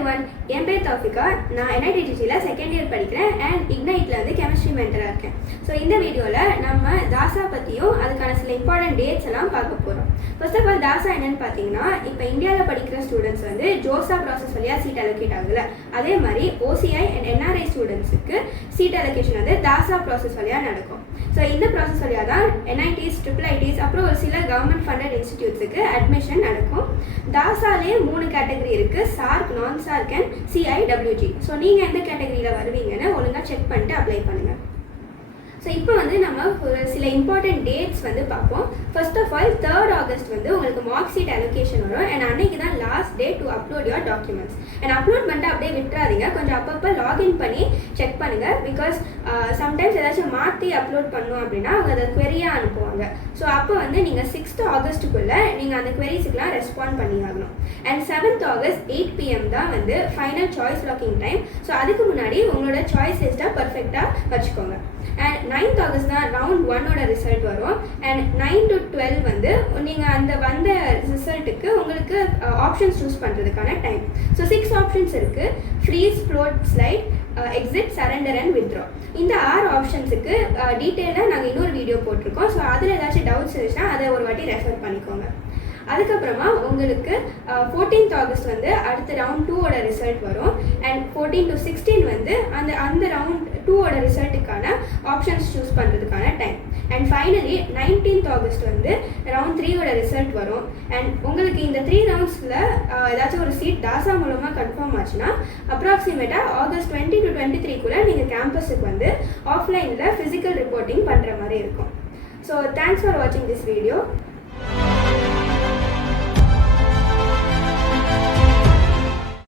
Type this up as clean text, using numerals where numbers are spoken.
everyone, என் பேர் தௌஃபிகா. நான் NITTGயில் second year படிக்கிறேன் அண்ட் இக்னைட்டில் வந்து கெமிஸ்ட்ரி மென்டராக இருக்கேன். ஸோ இந்த வீடியோவில் நம்ம தாசா பற்றியும் அதுக்கான சில இம்பார்ட்டன்ட் டேட்ஸ் எல்லாம் பார்க்க போகிறோம். ஃபர்ஸ்ட் ஆஃப் ஆல் தாசா என்னென்னு பார்த்தீங்கன்னா, இப்போ இந்தியாவில் படிக்கிற ஸ்டூடெண்ட்ஸ் வந்து ஜோசா ப்ராசஸ் வழியாக சீட் அலோகேட் ஆகுதுல, அதே மாதிரி OCI அண்ட் NRI ஸ்டூடெண்ட்ஸுக்கு சீட் அலோகேஷன் வந்து தாசா ப்ராசஸ் வழியாக நடக்கும். ஸோ இந்த ப்ராசஸ் வழியாக தான் NITs, IIITs அப்புறம் ஒரு சில கவர்மெண்ட் ஃபண்டட் இன்ஸ்டிடியூட்ஸுக்கு அட்மிஷன் நடக்கும். தாசாலே 3 கேட்டகரி இருக்குது: சார்க், நான் சார்க் அண்ட் CIWG. ஸோ நீங்கள் எந்த கேட்டகரியில் வருவீங்கன்னு ஒழுங்காக செக் பண்ணிட்டு அப்ளை பண்ணுங்கள். ஸோ இப்போ வந்து நம்ம ஒரு சில இம்பார்ட்டன்ட் டேட்ஸ் வந்து பார்ப்போம். First of all 3rd August வந்து உங்களுக்கு மார்க் ஷீட் அலோகேஷன் வரும் அண்ட் அன்னைக்கு தான் last day to upload your documents. And upload பண்ணிட்டு அப்படியே விட்டுறாதீங்க, கொஞ்சம் அப்பப்போ லாகின் பண்ணி செக் பண்ணுங்கள். பிகாஸ் சம்டைம்ஸ் ஏதாச்சும் மாற்றி அப்லோட் பண்ணோம் அப்படின்னா அவங்க அதை குவெரியாக அனுப்புவாங்க. ஸோ அப்போ வந்து நீங்கள் 6th ஆகஸ்ட்டுக்குள்ளே நீங்கள் அந்த குவெரிஸுக்கெலாம் ரெஸ்பாண்ட் பண்ணி ஆகணும். அண்ட் 7th ஆகஸ்ட் 8 PM தான் வந்து final choice locking time. So அதுக்கு முன்னாடி உங்களோட சாய்ஸ் லிஸ்ட்டாக பர்ஃபெக்டாக வச்சுக்கோங்க. அண்ட் 9th ஆகஸ்ட் தான் ரவுண்ட் 1ஓட ரிசல்ட் வரும். அண்ட் 9 to 12 வந்து நீங்கள் அந்த வந்த ரிசல்ட்டுக்கு உங்களுக்கு ஆப்ஷன்ஸ் சூஸ் பண்ணுறதுக்கான டைம். ஸோ 6 ஆப்ஷன்ஸ் இருக்குது: freeze, float, slide, exit, surrender and withdraw. இந்த 6 ஆப்ஷன்ஸுக்கு டீட்டெயிலாக நாங்கள் இன்னொரு வீடியோ போட்டிருக்கோம். ஸோ அதில் ஏதாச்சும் டவுட்ஸ் இருந்துச்சுன்னா அதை ஒரு வாட்டி ரெஃபர் பண்ணிக்கோங்க. அதுக்கப்புறமா உங்களுக்கு 14th ஆகஸ்ட் வந்து அடுத்த ரவுண்ட் 2ஓட ரிசல்ட் வரும். அண்ட் 14 to 16 வந்து அந்த ரவுண்ட் 2ஓட ரிசல்ட்டுக்கான ஆப்ஷன்ஸ் சூஸ் பண்ணுறதுக்கான time. And finally 19th August வந்து ரவுண்ட் 3ஓட ரிசல்ட் வரும். அண்ட் உங்களுக்கு இந்த 3 ரவுண்ட்ஸில் ஏதாச்சும் ஒரு சீட் தாசா மூலமாக கன்ஃபார்ம் ஆச்சுன்னா அப்ராக்சிமேட்டாக ஆகஸ்ட் 20 to 23 நீங்கள் கேம்பஸுக்கு வந்து ஆஃப்லைனில் ஃபிசிக்கல் ரிப்போர்ட்டிங் பண்ணுற மாதிரி இருக்கும். ஸோ தேங்க்ஸ் ஃபார் வாட்சிங் திஸ் வீடியோ.